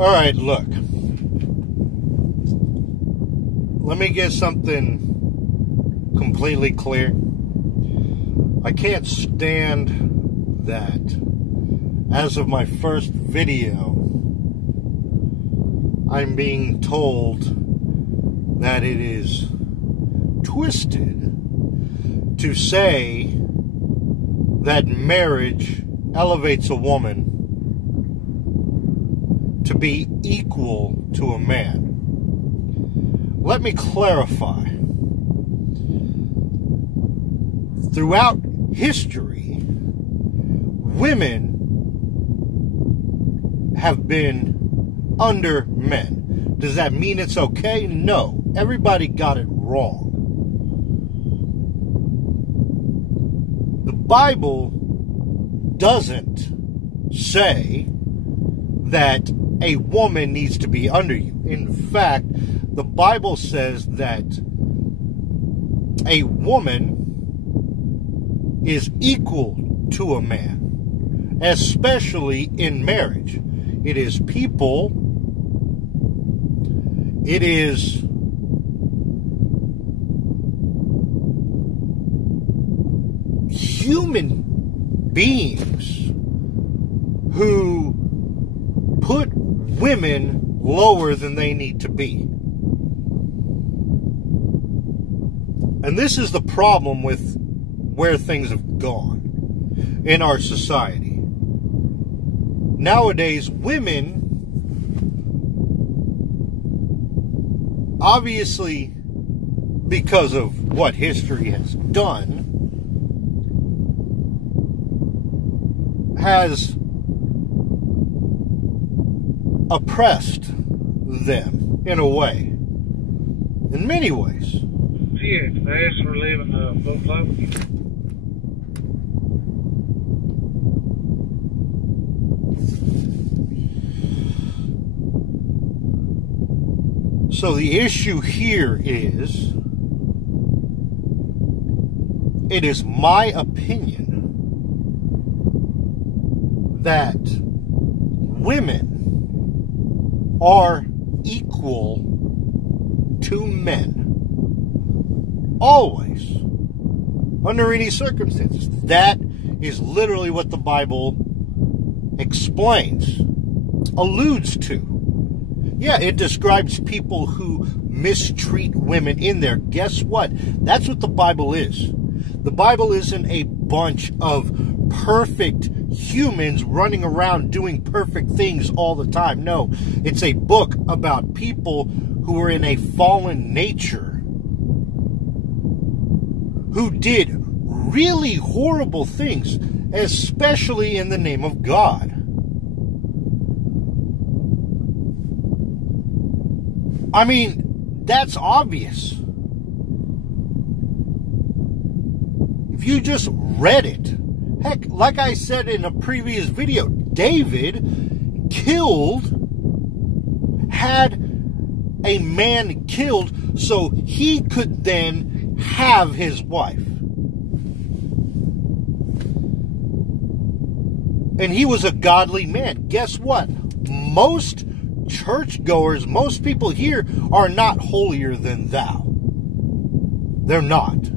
All right, look. Let me get something completely clear. I can't stand that as of my first video, I'm being told that it is twisted to say that marriage elevates a woman to be equal to a man. Let me clarify. Throughout history, women have been under men. Does that mean it's okay? No. Everybody got it wrong. The Bible doesn't say that a woman needs to be under you. In fact, the Bible says that a woman is equal to a man, especially in marriage. It is people, it is human beings who put women lower than they need to be. And this is the problem with where things have gone in our society. Nowadays, women, obviously because of what history has done, has oppressed them in a way, in many ways. Yeah, thanks for leaving the book club. So the issue here is, it is my opinion that women are equal to men. Always. Under any circumstances. That is literally what the Bible explains, alludes to. Yeah, it describes people who mistreat women in there. Guess what? That's what the Bible is. The Bible isn't a bunch of perfect humans running around doing perfect things all the time. No, it's a book about people who are in a fallen nature, who did really horrible things, especially in the name of God. I mean, that's obvious. If you just read it, heck, like I said in a previous video, David had a man killed so he could then have his wife. And he was a godly man. Guess what? Most churchgoers, most people here are not holier than thou. They're not.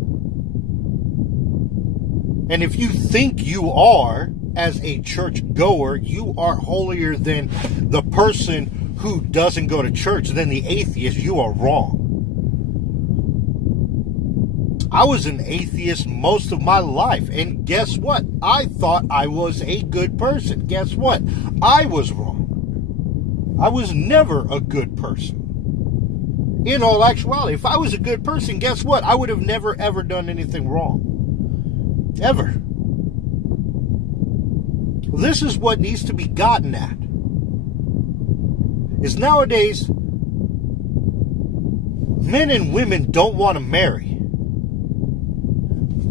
And if you think you are, as a churchgoer, you are holier than the person who doesn't go to church, than the atheist, you are wrong. I was an atheist most of my life, and guess what? I thought I was a good person. Guess what? I was wrong. I was never a good person. In all actuality, if I was a good person, guess what? I would have never, ever done anything wrong. Ever. This is what needs to be gotten at. Is nowadays, men and women don't want to marry.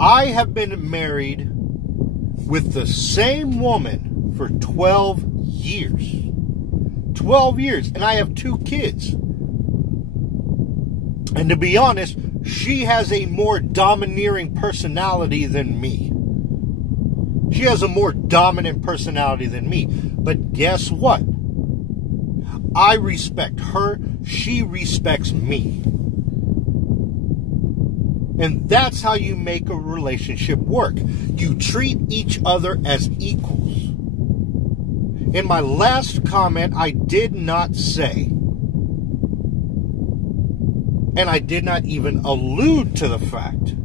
I have been married with the same woman for 12 years. 12 years. And I have 2 kids. And to be honest, she has a more domineering personality than me. She has a more dominant personality than me. But guess what? I respect her. She respects me. And that's how you make a relationship work. You treat each other as equals. In my last comment, I did not say, and I did not even allude to the fact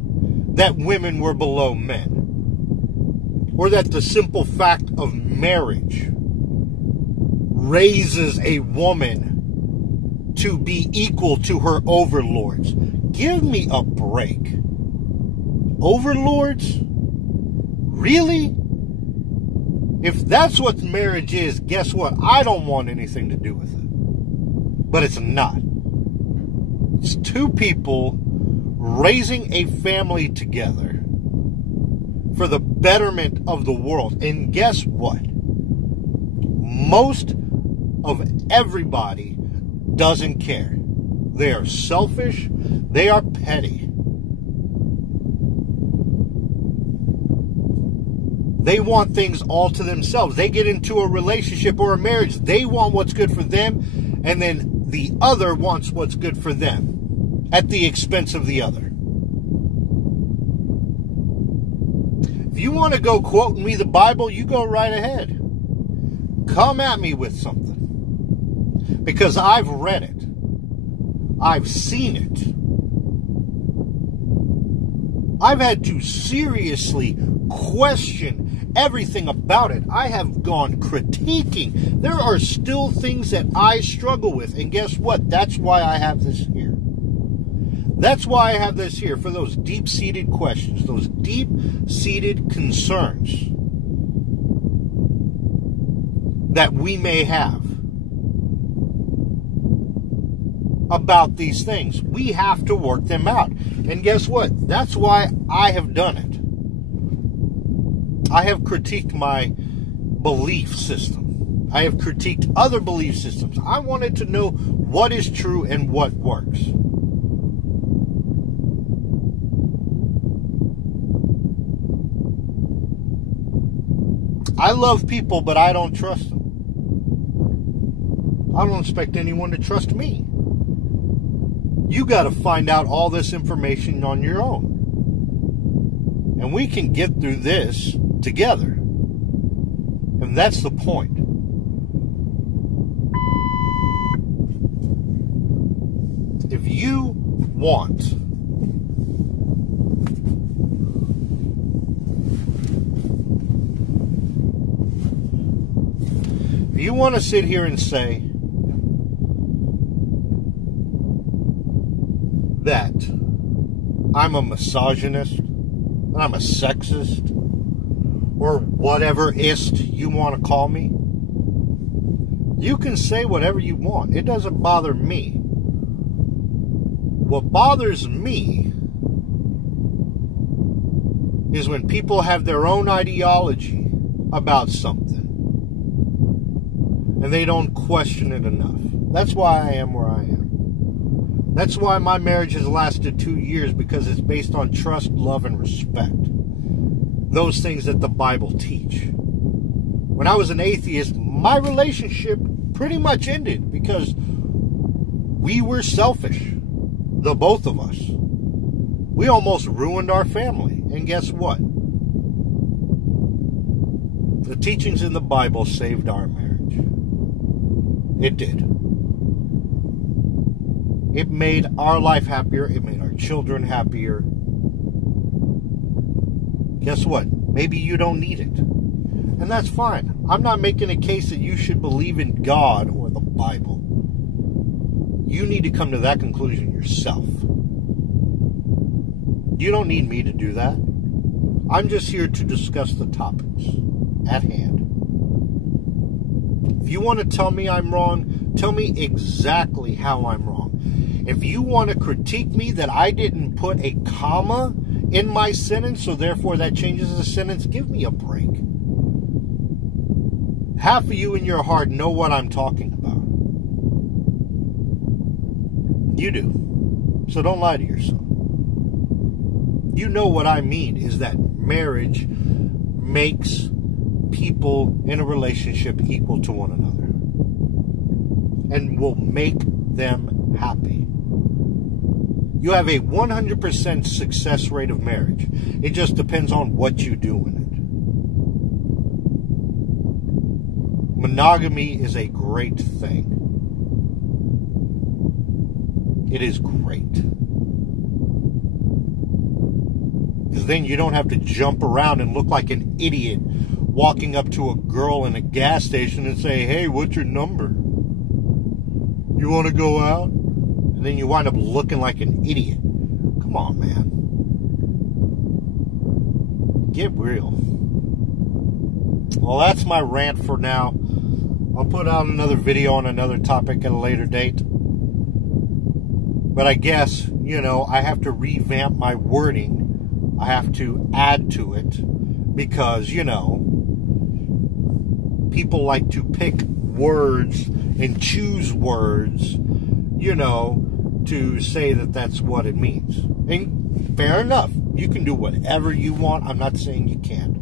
that women were below men, or that the simple fact of marriage raises a woman to be equal to her overlords. Give me a break. Overlords? Really? If that's what marriage is, guess what? I don't want anything to do with it. But it's not. It's two people raising a family together for the betterment of the world. And guess what? Most of everybody doesn't care. They are selfish. They are petty. They want things all to themselves. They get into a relationship or a marriage. They want what's good for them, and then the other wants what's good for them at the expense of the other. If you want to go quoting me the Bible, you go right ahead. Come at me with something. Because I've read it. I've seen it. I've had to seriously question everything about it. I have gone critiquing. There are still things that I struggle with. And guess what? That's why I have this here. That's why I have this here, for those deep-seated questions, those deep-seated concerns that we may have about these things. We have to work them out. And guess what? That's why I have done it. I have critiqued my belief system. I have critiqued other belief systems. I wanted to know what is true and what works. I love people, but I don't trust them. I don't expect anyone to trust me. You got to find out all this information on your own. And we can get through this together. And that's the point. If you want to sit here and say that I'm a misogynist, and I'm a sexist, or whatever-ist you want to call me, you can say whatever you want. It doesn't bother me. What bothers me is when people have their own ideology about something and they don't question it enough. That's why I am where I am. That's why my marriage has lasted 2 years, because it's based on trust, love, and respect. Those things that the Bible teach. When I was an atheist, my relationship pretty much ended because we were selfish. The both of us. We almost ruined our family. And guess what? The teachings in the Bible saved our marriage. It did. It made our life happier. It made our children happier. Guess what? Maybe you don't need it. And that's fine. I'm not making a case that you should believe in God or the Bible. You need to come to that conclusion yourself. You don't need me to do that. I'm just here to discuss the topics at hand. If you want to tell me I'm wrong, tell me exactly how I'm wrong. If you want to critique me that I didn't put a comma in my sentence, so therefore that changes the sentence, give me a break. Half of you in your heart know what I'm talking about. You do. So don't lie to yourself. You know what I mean is that marriage makes people in a relationship equal to one another. and will make them happy. You have a 100% success rate of marriage. It just depends on what you do in it. Monogamy is a great thing. It is great. Because then you don't have to jump around and look like an idiot walking up to a girl in a gas station and say, hey, what's your number? You want to go out? And then you wind up looking like an idiot. Come on, man. Get real. Well, that's my rant for now. I'll put out another video on another topic at a later date. But I guess, you know, I have to revamp my wording. I have to add to it. Because, you know, people like to pick words and choose words, you know, to say that that's what it means. And fair enough. You can do whatever you want. I'm not saying you can't.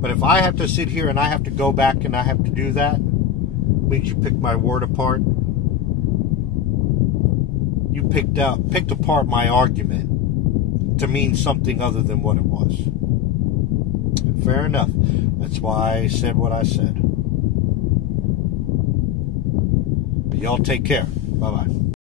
But if I have to sit here and I have to go back and I have to do that, means you pick my word apart. You picked apart my argument to mean something other than what it was. And fair enough. That's why I said what I said. Y'all take care. Bye-bye.